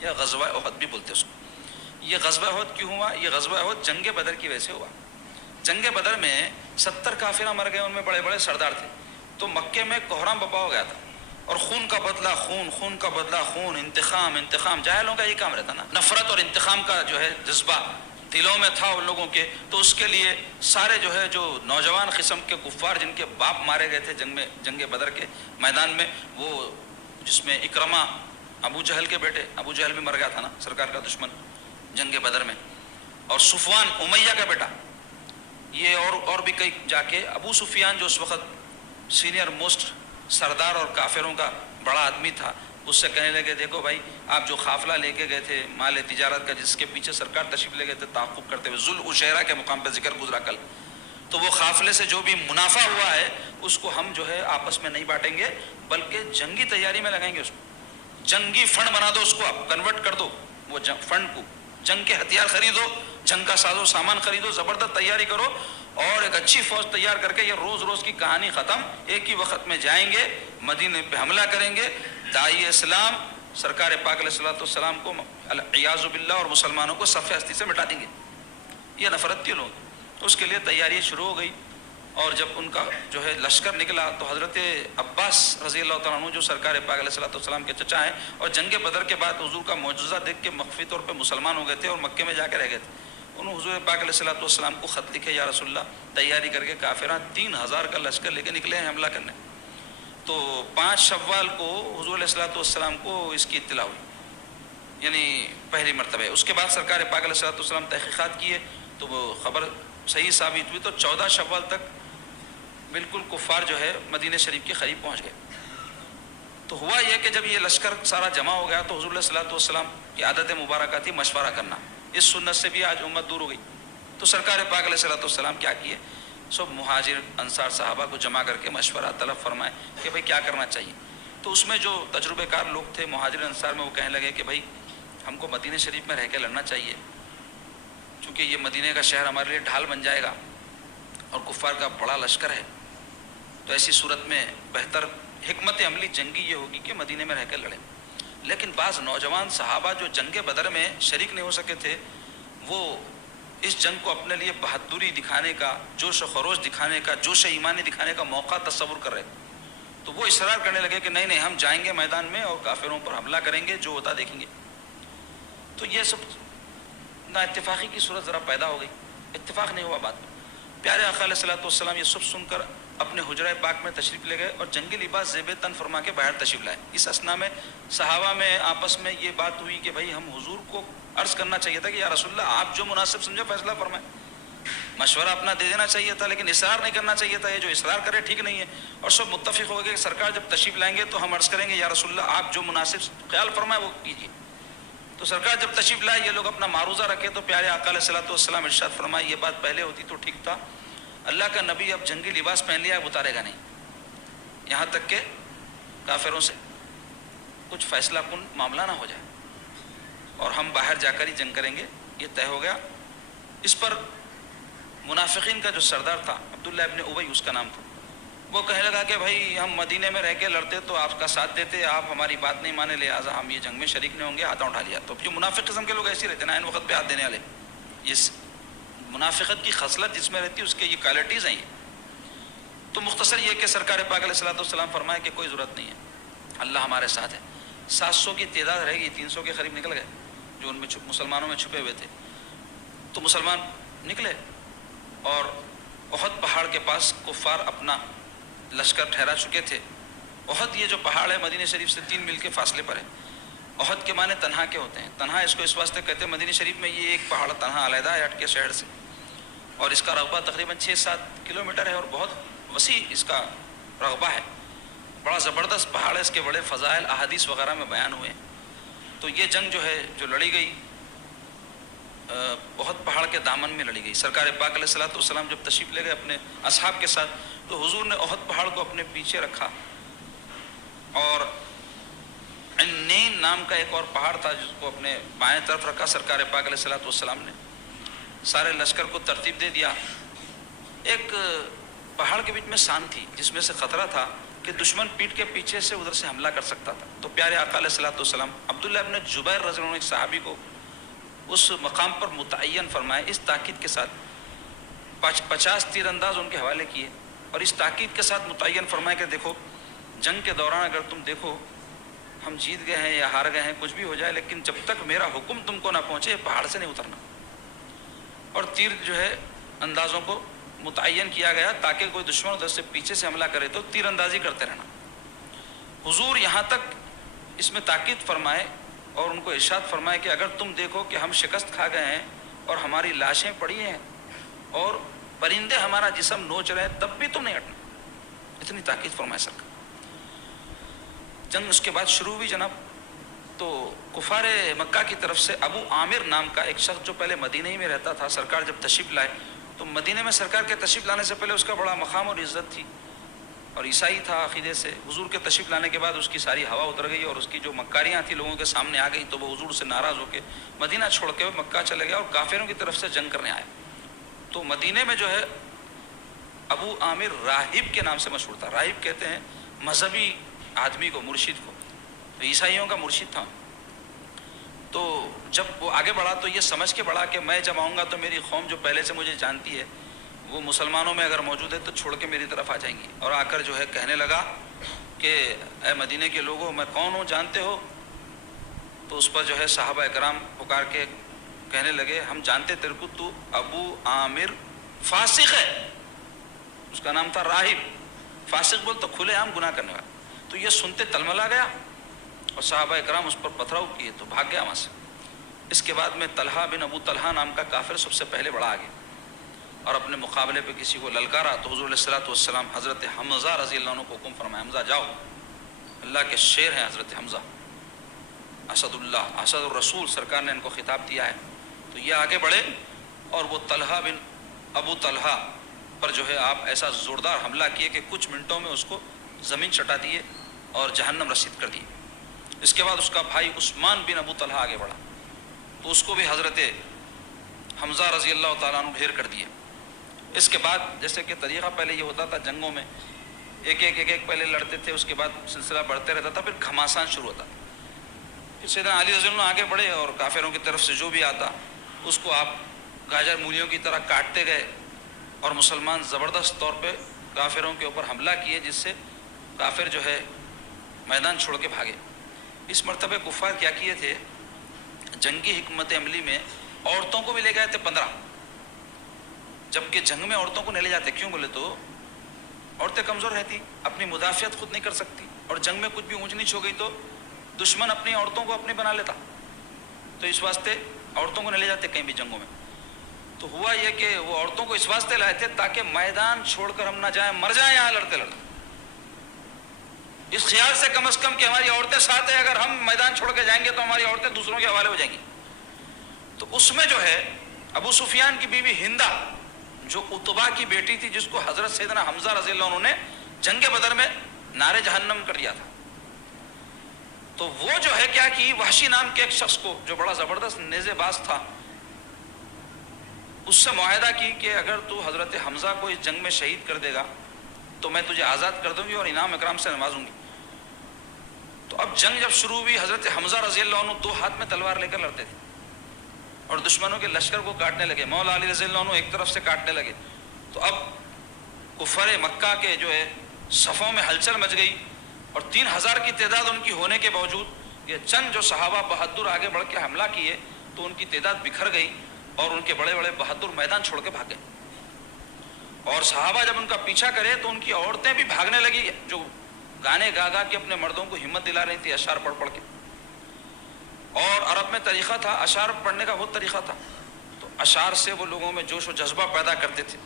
یا غزوہ احد بھی بولتے اس کو. یہ غزوہ احد کیوں ہوا؟ یہ غزوہ احد جنگ بدر کی وجہ سے ہوا. جنگ بدر میں 70 کافرہ مر گئے، ان میں بڑے بڑے سردار تھے. تو مکے میں کوہرام بپا ہو گیا تھا، اور خون کا بدلہ خون، خون کا بدلہ خون، انتقام انتقام. جاہلوں کا یہ کام رہتا نا، نفرت اور انتقام کا جو ہے جذبہ دلوں میں تھا ان لوگوں کے. تو اس کے لیے سارے جو ہے جو نوجوان قسم کے کفار جن کے باپ مارے گئے تھے جنگ بدر کے میدان میں، وہ جس میں اکرمہ ابو جہل کے بیٹے، ابو جہل بھی مر گیا تھا نا سرکار کا دشمن جنگ بدر میں، اور صفوان امیہ کا بیٹا، یہ اور بھی کئی جا کے ابو سفیان جو اس وقت سینئر موسٹ سردار اور کافروں کا بڑا آدمی تھا، اس سے کہنے لگے دیکھو بھائی آپ جو قافلہ لے کے گئے تھے مال تجارت کا، جس کے پیچھے سرکار تشریف لے گئے تھے تعاقب کرتے ہوئے، ذوالعشیرہ کے مقام پہ ذکر گزرا کل، تو وہ قافلے سے جو بھی منافع ہوا ہے اس کو ہم جو ہے آپس میں نہیں بانٹیں گے، بلکہ جنگی تیاری میں لگائیں گے. اس کو جنگی فنڈ بنا دو، اس کو آپ کنورٹ کر دو، وہ فنڈ کو جنگ کے ہتھیار خریدو، جنگ کا ساز و سامان خریدو، زبردست تیاری کرو، اور ایک اچھی فوج تیار کر کے یہ روز روز کی کہانی ختم، ایک ہی وقت میں جائیں گے مدینے پہ حملہ کریں گے، داعی اسلام سرکار پاک علیہ الصلوۃ والسلام کو اعوذ باللہ اور مسلمانوں کو صف ہستی سے مٹا دیں گے. یہ نفرت تھی لوگ. اس کے لیے تیاری شروع ہو گئی. اور جب ان کا جو ہے لشکر نکلا تو حضرت عباس رضی اللہ تعالیٰ عنہ جو سرکار پاک علیہ الصلوۃ والسلام کے چچا ہیں، اور جنگ بدر کے بعد حضور کا معجزہ دیکھ کے مخفی طور پہ مسلمان ہو گئے تھے اور مکے میں جا کے رہ گئے تھے، انہوں حضور پاک علیہ الصلوۃ والسلام کو خط لکھے، یا رسول اللہ تیاری کر کے کافران 3000 کا لشکر لے کے نکلے ہیں حملہ کرنے. تو 5 شوال کو حضور علیہ الصلوۃ والسلام کو اس کی اطلاع ہوئی، یعنی پہلی مرتبہ. اس کے بعد سرکار پاک علیہ الصلوۃ والسلام تحقیقات کیے تو وہ خبر صحیح ثابت ہوئی. تو 14 شوال تک بالکل کفار جو ہے مدینہ شریف کے قریب پہنچ گئے. تو ہوا یہ کہ جب یہ لشکر سارا جمع ہو گیا تو حضور علیہ الصلوۃ والسلام کی عادت مبارکہ تھی مشورہ کرنا. اس سنت سے بھی آج امت دور ہو گئی. تو سرکار پاک علیہ الصلوۃ والسلام کیا کیے، سب مہاجر انصار صحابہ کو جمع کر کے مشورہ طلب فرمائے کہ بھئی کیا کرنا چاہیے. تو اس میں جو تجربے کار لوگ تھے مہاجر انصار میں، وہ کہنے لگے کہ بھئی ہم کو مدینہ شریف میں رہ کے لڑنا چاہیے، چونکہ یہ مدینہ کا شہر ہمارے لیے ڈھال بن جائے گا اور کفار کا بڑا لشکر ہے. تو ایسی صورت میں بہتر حکمت عملی جنگی یہ ہوگی کہ مدینے میں رہ کے لڑیں. لیکن بعض نوجوان صحابہ جو جنگ بدر میں شریک نہیں ہو سکے تھے، وہ اس جنگ کو اپنے لیے بہادری دکھانے کا، جوش و خروش دکھانے کا، جوش ایمانی دکھانے کا موقع تصور کر رہے. تو وہ اصرار کرنے لگے کہ نہیں ہم جائیں گے میدان میں اور کافروں پر حملہ کریں گے، جو ہوتا دیکھیں گے. تو یہ سب نا اتفاقی کی صورت ذرا پیدا ہو گئی، اتفاق نہیں ہوا بات میں. پیارے آقا علیہ الصلوۃ والسلام یہ سب سن کر اپنے حجرہ پاک میں تشریف لے گئے اور جنگی لباس زیب تن فرما کے باہر تشریف لائے. اس اثنا میں صحابہ میں آپس میں یہ بات ہوئی کہ بھائی ہم حضور کو عرض کرنا چاہیے تھا کہ یا رسول اللہ آپ جو مناسب سمجھے فیصلہ فرمائیں. مشورہ اپنا دے دینا چاہیے تھا، لیکن اصرار نہیں کرنا چاہیے تھا. یہ جو اصرار کرے ٹھیک نہیں ہے. اور سب متفق ہو گئے کہ سرکار جب تشریف لائیں گے تو ہم عرض کریں گے یا رسول اللہ آپ جو مناسب خیال فرمائے وہ کیجیے. تو سرکار جب تشریف لائے یہ لوگ اپنا معروضہ رکھے تو پیارے آقا علیہ الصلوۃ والسلام ارشاد فرمائے یہ بات پہلے ہوتی تو ٹھیک تھا، اللہ کا نبی اب جنگی لباس پہن لیا اب اتارے گا نہیں، یہاں تک کہ کافروں سے کچھ فیصلہ کن معاملہ نہ ہو جائے اور ہم باہر جا کر ہی جنگ کریں گے. یہ طے ہو گیا. اس پر منافقین کا جو سردار تھا عبداللہ ابن ابی اس کا نام تھا، وہ کہنے لگا کہ بھائی ہم مدینے میں رہ کے لڑتے تو آپ کا ساتھ دیتے، آپ ہماری بات نہیں مانے لہٰذا ہم یہ جنگ میں شریک نہیں ہوں گے، ہاتھوں اٹھا لیا. تو جو منافق قسم کے لوگ ایسے رہتے ہیں نا، ان وقت پہ ہاتھ دینے والے، اس منافقت کی خصلت جس میں رہتی ہے اس کے یہ کوالٹیز ہیں. یہ تو مختصر یہ کہ سرکار پاک علیہ الصلوۃ والسلام فرمائے کہ کوئی ضرورت نہیں ہے، اللہ ہمارے ساتھ ہے. 700 کی تعداد رہے گی، 300 کے قریب نکل گئے جو ان میں مسلمانوں میں چھپے ہوئے تھے. تو مسلمان نکلے اور احد پہاڑ کے پاس کفار اپنا لشکر ٹھہرا چکے تھے. احد یہ جو پہاڑ ہے مدینہ شریف سے 3 میل کے فاصلے پر ہے. احد کے معنی تنہا کے ہوتے ہیں. تنہا اس کو اس واسطے کہتے ہیں مدینہ شریف میں یہ ایک پہاڑ تنہا علیحدہ ہے ہٹ کے شہر سے، اور اس کا رقبہ تقریباً 6-7 کلومیٹر ہے اور بہت وسیع اس کا رقبہ ہے. بڑا زبردست پہاڑ ہے، اس کے بڑے فضائل احادیث وغیرہ میں بیان ہوئے. تو یہ جنگ جو ہے جو لڑی گئی بہت پہاڑ کے دامن میں لڑی گئی. سرکار پاک علیہ الصلوۃ والسلام جب تشریف لے گئے اپنے اصحاب کے ساتھ تو حضور نے احد پہاڑ کو اپنے پیچھے رکھا، اور عنین نام کا ایک اور پہاڑ تھا جس کو اپنے بائیں طرف رکھا. سرکار پاک علیہ الصلوۃ والسلام نے سارے لشکر کو ترتیب دے دیا. ایک پہاڑ کے بیچ میں سان تھی جس میں سے خطرہ تھا کہ دشمن پیٹ کے پیچھے سے ادھر سے حملہ کر سکتا تھا. تو پیارے آقا علیہ الصلوۃ والسلام عبداللہ ابن جبیر رضی اللہ عنہ ایک صحابی کو اس مقام پر متعین فرمائے اس تاکید کے ساتھ 50 تیر انداز ان کے حوالے کیے اور اس تاکید کے ساتھ متعین فرمائے کہ دیکھو جنگ کے دوران اگر تم دیکھو ہم جیت گئے ہیں یا ہار گئے ہیں کچھ بھی ہو جائے لیکن جب تک میرا حکم تم کو نہ پہنچے پہاڑ سے نہیں اترنا. اور تیر جو ہے اندازوں کو متعین کیا گیا تاکہ کوئی دشمن ادھر سے پیچھے سے حملہ کرے تو تیر اندازی کرتے رہنا. حضور یہاں تک اس میں تاکید فرمائے اور ان کو ارشاد فرمائے کہ اگر تم دیکھو کہ ہم شکست کھا گئے ہیں اور ہماری لاشیں پڑی ہیں اور پرندے ہمارا جسم نوچ رہے ہیں تب بھی تم نہیں ہٹنا. اتنی تاکید فرمائے سرکار. جنگ اس کے بعد شروع ہوئی جناب. تو کفار مکہ کی طرف سے ابو عامر نام کا ایک شخص جو پہلے مدینہ ہی میں رہتا تھا, سرکار جب تشریف لائے تو مدینہ میں سرکار کے تشریف لانے سے پہلے اس کا بڑا مقام اور عزت تھی اور عیسائی تھا عقیدے سے. حضور کے تشریف لانے کے بعد اس کی ساری ہوا اتر گئی اور اس کی جو مکاریاں تھیں لوگوں کے سامنے آ گئی تو وہ حضور سے ناراض ہو کے مدینہ چھوڑ کے مکہ چلے گیا اور کافروں کی طرف سے جنگ کرنے آیا. تو مدینہ میں جو ہے ابو عامر راہب کے نام سے مشہور تھا. راہب کہتے ہیں مذہبی آدمی کو, مرشد کو. تو عیسائیوں کا مرشد تھا. تو جب وہ آگے بڑھا تو یہ سمجھ کے بڑھا کہ میں جب آؤں گا تو میری قوم جو پہلے سے مجھے جانتی ہے وہ مسلمانوں میں اگر موجود ہے تو چھوڑ کے میری طرف آ جائیں گی. اور آ کر جو ہے کہنے لگا کہ اے مدینے کے لوگوں میں کون ہوں جانتے ہو؟ تو اس پر جو ہے صحابہ اکرام پکار کے کہنے لگے ہم جانتے تیرے کو, تو ابو عامر فاسق ہے. اس کا نام تھا راہب. فاسق بول تو کھلے عام گناہ کرنے والا. تو یہ سنتے تلملا گیا اور صحابہ اکرام اس پر پتھراؤ کیے تو بھاگ گیا وہاں سے. اس کے بعد میں طلحہ بن ابو طلحہ نام کا کافر سب سے پہلے بڑا آگے اور اپنے مقابلے پہ کسی کو للکارا. تو حضور علیہ الصلوۃ والسلام حضرت حمزہ رضی اللہ عنہ کو حکم فرمایا حمزہ جاؤ, اللہ کے شیر ہیں حضرت حمزہ, اسد اللہ اسد الرسول, سرکار نے ان کو خطاب دیا ہے. تو یہ آگے بڑھے اور وہ طلحہ بن ابو طلحہ پر جو ہے آپ ایسا زوردار حملہ کیے کہ کچھ منٹوں میں اس کو زمین چٹا دیے اور جہنم رسید کر دیے. اس کے بعد اس کا بھائی عثمان بن ابو طلحہ آگے بڑھا تو اس کو بھی حضرت حمزہ رضی اللہ تعالیٰ عنہ ڈھیر کر دیے. اس کے بعد جیسے کہ طریقہ پہلے یہ ہوتا تھا جنگوں میں ایک ایک پہلے لڑتے تھے, اس کے بعد سلسلہ بڑھتے رہتا تھا, پھر گھماسان شروع ہوتا. پھر سیدنا علی رضی اللہ عنہ آگے بڑھے اور کافروں کی طرف سے جو بھی آتا اس کو آپ گاجر مولیوں کی طرح کاٹتے گئے اور مسلمان زبردست طور پہ کافروں کے اوپر حملہ کیے جس سے کافر جو ہے میدان چھوڑ کے بھاگے. اس مرتبہ کفار کیا کیے تھے, جنگی حکمت عملی میں عورتوں کو بھی لے گئے تھے 15, جبکہ جنگ میں عورتوں کو نہیں لے جاتے. کیوں بولے تو عورتیں کمزور رہتی, اپنی مدافعت خود نہیں کر سکتی اور جنگ میں کچھ بھی اونچ نیچ ہو گئی تو دشمن اپنی عورتوں کو اپنی بنا لیتا. تو اس واسطے عورتوں کو نہیں لے جاتے کہیں بھی جنگوں میں. تو ہوا یہ کہ وہ عورتوں کو اس واسطے لائے تھے تاکہ میدان چھوڑ کر ہم نہ جائیں, مر جائیں یہاں لڑتے لڑتے, اس خیال سے کم از کم کہ ہماری عورتیں ساتھ ہیں, اگر ہم میدان چھوڑ کے جائیں گے تو ہماری عورتیں دوسروں کے حوالے ہو جائیں گی. تو اس میں جو ہے ابو سفیان کی بیوی ہندا جو اتبا کی بیٹی تھی جس کو حضرت سیدنا حمزہ رضی اللہ عنہ نے جنگ بدر میں نعرے جہنم کر دیا تھا, تو وہ جو ہے کیا کی وحشی نام کے ایک شخص کو جو بڑا زبردست نیزے باز تھا اس سے معاہدہ کی کہ اگر تو حضرت حمزہ کو اس جنگ میں شہید کر دے گا تو میں تجھے آزاد کر دوں گی اور انعام اکرام سے نوازوں گی. تو اب جنگ جب شروع ہوئی حضرت حمزہ رضی اللہ عنہ 2 ہاتھ میں تلوار لے کر لڑتے تھے اور دشمنوں کے لشکر کو کاٹنے لگے. مولا علی رضی اللہ عنہ ایک طرف سے کاٹنے لگے. تو اب کفار مکہ کے جو ہے صفوں میں ہلچل مچ گئی اور 3000 کی تعداد ان کی ہونے کے باوجود یہ چند جو صحابہ بہادر آگے بڑھ کے حملہ کیے تو ان کی تعداد بکھر گئی اور ان کے بڑے بڑے بہادر میدان چھوڑ کے بھاگ گئے. اور صحابہ جب ان کا پیچھا کرے تو ان کی عورتیں بھی بھاگنے لگی جو گانے گا گا کے اپنے مردوں کو ہمت دلا رہی تھی اشعار پڑھ پڑھ کے. اور عرب میں طریقہ تھا اشعار پڑھنے کا, وہ طریقہ تھا, تو اشعار سے وہ لوگوں میں جوش و جذبہ پیدا کرتے تھے.